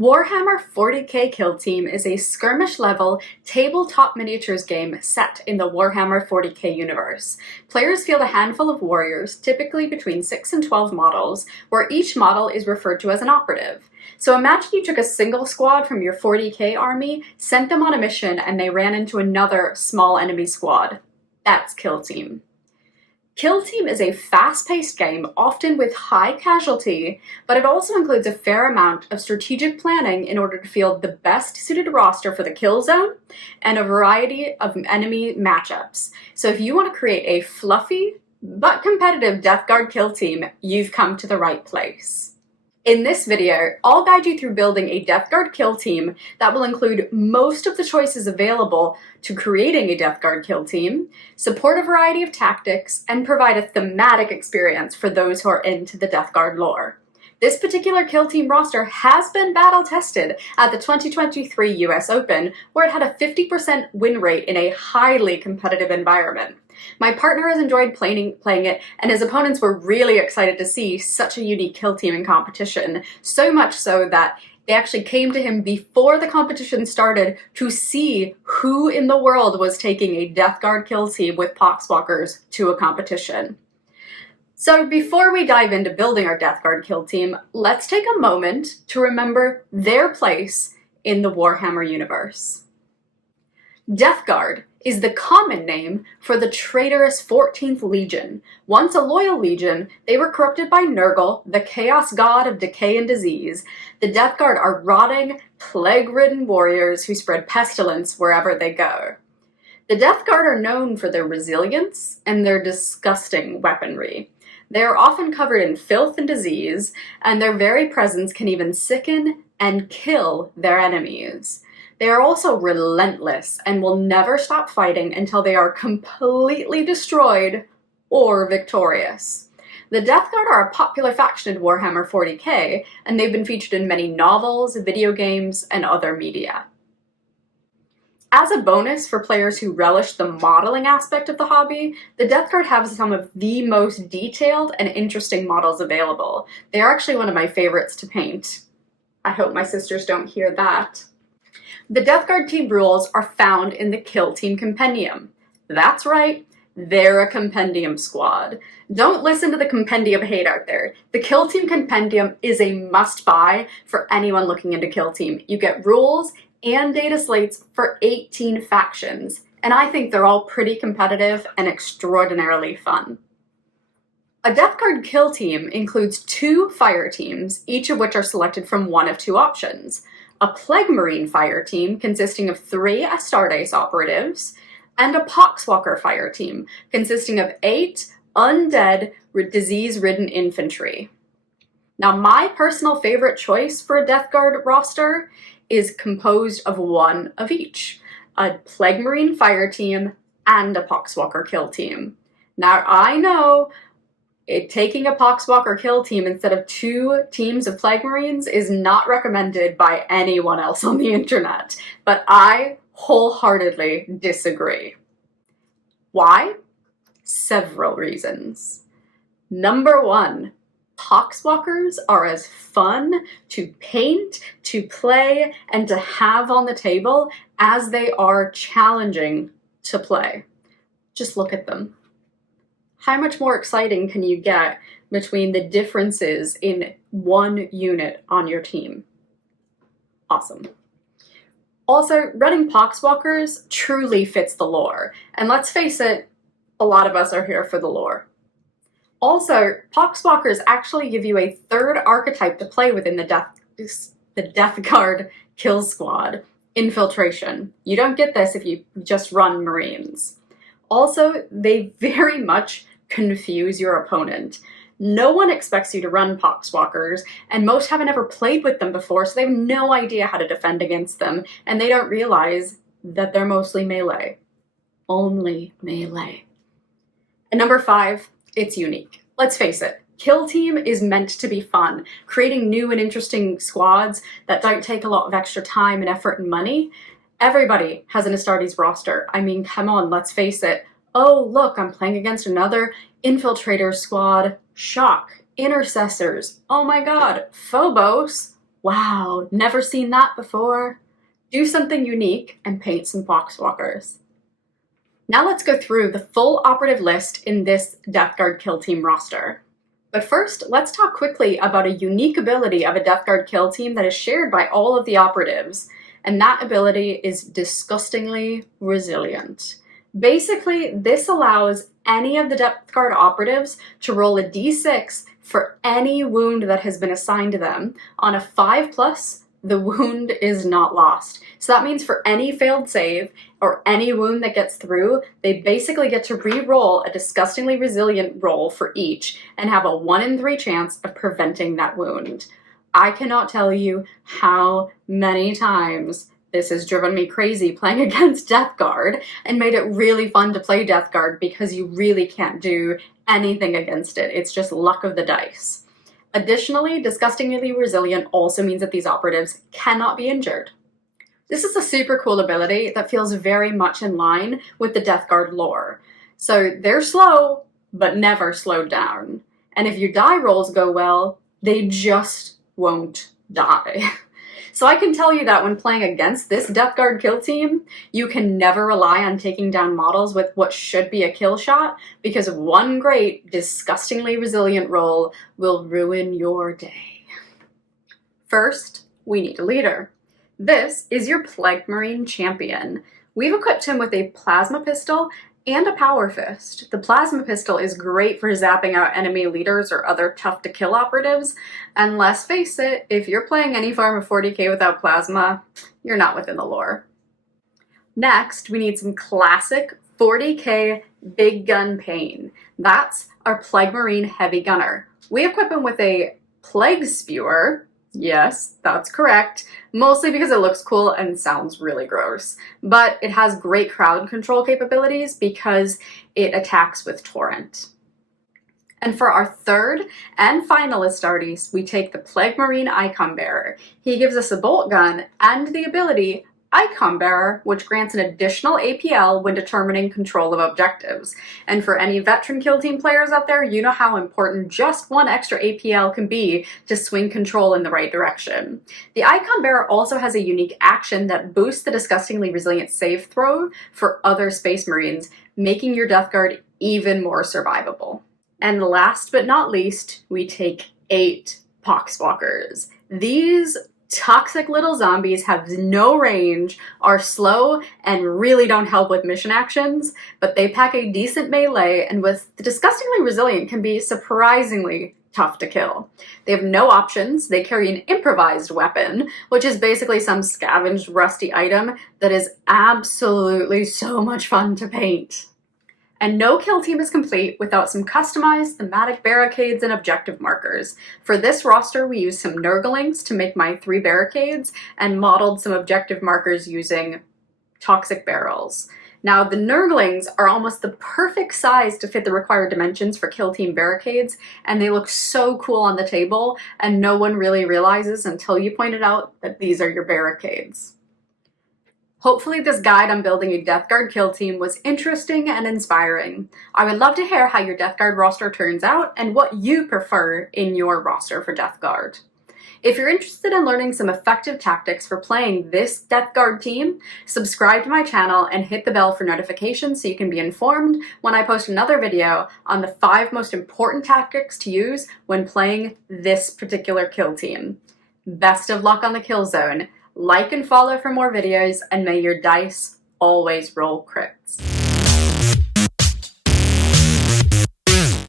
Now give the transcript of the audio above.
Warhammer 40k Kill Team is a skirmish-level, tabletop miniatures game set in the Warhammer 40k universe. Players field a handful of warriors, typically between 6 and 12 models, where each model is referred to as an operative. So imagine you took a single squad from your 40k army, sent them on a mission, and they ran into another small enemy squad. That's Kill Team. Kill Team is a fast-paced game, often with high casualty, but it also includes a fair amount of strategic planning in order to field the best-suited roster for the kill zone and a variety of enemy matchups. So if you want to create a fluffy but competitive Death Guard Kill Team, you've come to the right place. In this video, I'll guide you through building a Death Guard Kill Team that will include most of the choices available to creating a Death Guard Kill Team, support a variety of tactics, and provide a thematic experience for those who are into the Death Guard lore. This particular Kill Team roster has been battle-tested at the 2023 US Open, where it had a 50% win rate in a highly competitive environment. My partner has enjoyed playing it, and his opponents were really excited to see such a unique kill team in competition, so much so that they actually came to him before the competition started to see who in the world was taking a Death Guard kill team with Poxwalkers to a competition. So before we dive into building our Death Guard kill team, let's take a moment to remember their place in the Warhammer universe. Death Guard is the common name for the traitorous 14th Legion. Once a loyal legion, they were corrupted by Nurgle, the chaos god of decay and disease. The Death Guard are rotting, plague-ridden warriors who spread pestilence wherever they go. The Death Guard are known for their resilience and their disgusting weaponry. They are often covered in filth and disease, and their very presence can even sicken and kill their enemies. They are also relentless and will never stop fighting until they are completely destroyed or victorious. The Death Guard are a popular faction in Warhammer 40k, and they've been featured in many novels, video games, and other media. As a bonus for players who relish the modeling aspect of the hobby, the Death Guard have some of the most detailed and interesting models available. They are actually one of my favorites to paint. I hope my sisters don't hear that. The Death Guard team rules are found in the Kill Team Compendium. That's right, they're a compendium squad. Don't listen to the compendium hate out there. The Kill Team Compendium is a must-buy for anyone looking into Kill Team. You get rules and data slates for 18 factions, and I think they're all pretty competitive and extraordinarily fun. A Death Guard Kill Team includes 2 fire teams, each of which are selected from one of 2 options. A Plague Marine fire team consisting of 3 Astartes operatives, and a Poxwalker fire team consisting of 8 undead, disease-ridden infantry. Now, my personal favorite choice for a Death Guard roster is composed of one of each, a Plague Marine fire team and a Poxwalker kill team. Now, I know taking a Poxwalker kill team instead of 2 teams of Plague Marines is not recommended by anyone else on the internet, but I wholeheartedly disagree. Why? Several reasons. Number 1, Poxwalkers are as fun to paint, to play, and to have on the table as they are challenging to play. Just look at them. How much more exciting can you get between the differences in one unit on your team? Awesome. Also, running Poxwalkers truly fits the lore. And let's face it, a lot of us are here for the lore. Also, Poxwalkers actually give you a 3rd archetype to play within the Death Guard kill squad, Infiltration. You don't get this if you just run Marines. Also, they very much confuse your opponent. No one expects you to run Poxwalkers, and most haven't ever played with them before, so they have no idea how to defend against them, and they don't realize that they're mostly melee. Only melee. And number 5, it's unique. Let's face it, Kill Team is meant to be fun. Creating new and interesting squads that don't take a lot of extra time and effort and money. Everybody has an Astartes roster. I mean, come on, let's face it. Oh, look, I'm playing against another Infiltrator squad. Shock. Intercessors. Oh my god. Phobos. Wow, never seen that before. Do something unique and paint some Poxwalkers. Now let's go through the full operative list in this Death Guard kill team roster. But first, let's talk quickly about a unique ability of a Death Guard kill team that is shared by all of the operatives, and that ability is disgustingly resilient. Basically, this allows any of the Death Guard operatives to roll a d6 for any wound that has been assigned to them. On a 5+, the wound is not lost. So that means for any failed save or any wound that gets through, they basically get to re-roll a disgustingly resilient roll for each and have a 1 in 3 chance of preventing that wound. I cannot tell you how many times this has driven me crazy playing against Death Guard and made it really fun to play Death Guard because you really can't do anything against it. It's just luck of the dice. Additionally, disgustingly resilient also means that these operatives cannot be injured. This is a super cool ability that feels very much in line with the Death Guard lore. So they're slow, but never slowed down. And if your die rolls go well, they just won't die. So I can tell you that when playing against this Death Guard kill team, you can never rely on taking down models with what should be a kill shot, because one great, disgustingly resilient roll will ruin your day. First, we need a leader. This is your Plague Marine champion. We've equipped him with a plasma pistol and a power fist. The plasma pistol is great for zapping out enemy leaders or other tough to kill operatives, and let's face it, if you're playing any form of 40k without plasma, you're not within the lore. Next, we need some classic 40k big gun pain. That's our Plague Marine heavy gunner. We equip him with a plague spewer. Yes, that's correct, mostly because it looks cool and sounds really gross, but it has great crowd control capabilities because it attacks with Torrent. And for our third and final Astartes, we take the Plague Marine Icon Bearer. He gives us a bolt gun and the ability Icon Bearer, which grants an additional APL when determining control of objectives. And for any veteran kill team players out there, you know how important just one extra APL can be to swing control in the right direction. The Icon Bearer also has a unique action that boosts the disgustingly resilient save throw for other Space Marines, making your Death Guard even more survivable. And last but not least, we take 8 Poxwalkers. These toxic little zombies have no range, are slow, and really don't help with mission actions, but they pack a decent melee and with the disgustingly resilient can be surprisingly tough to kill. They have no options. They carry an improvised weapon, which is basically some scavenged rusty item that is absolutely so much fun to paint. And no kill team is complete without some customized thematic barricades and objective markers. For this roster, we used some Nurglings to make my 3 barricades and modeled some objective markers using toxic barrels. Now, the Nurglings are almost the perfect size to fit the required dimensions for kill team barricades, and they look so cool on the table, and no one really realizes until you point it out that these are your barricades. Hopefully this guide on building a Death Guard kill team was interesting and inspiring. I would love to hear how your Death Guard roster turns out and what you prefer in your roster for Death Guard. If you're interested in learning some effective tactics for playing this Death Guard team, subscribe to my channel and hit the bell for notifications so you can be informed when I post another video on the 5 most important tactics to use when playing this particular kill team. Best of luck on the kill zone. Like and follow for more videos, and may your dice always roll crits.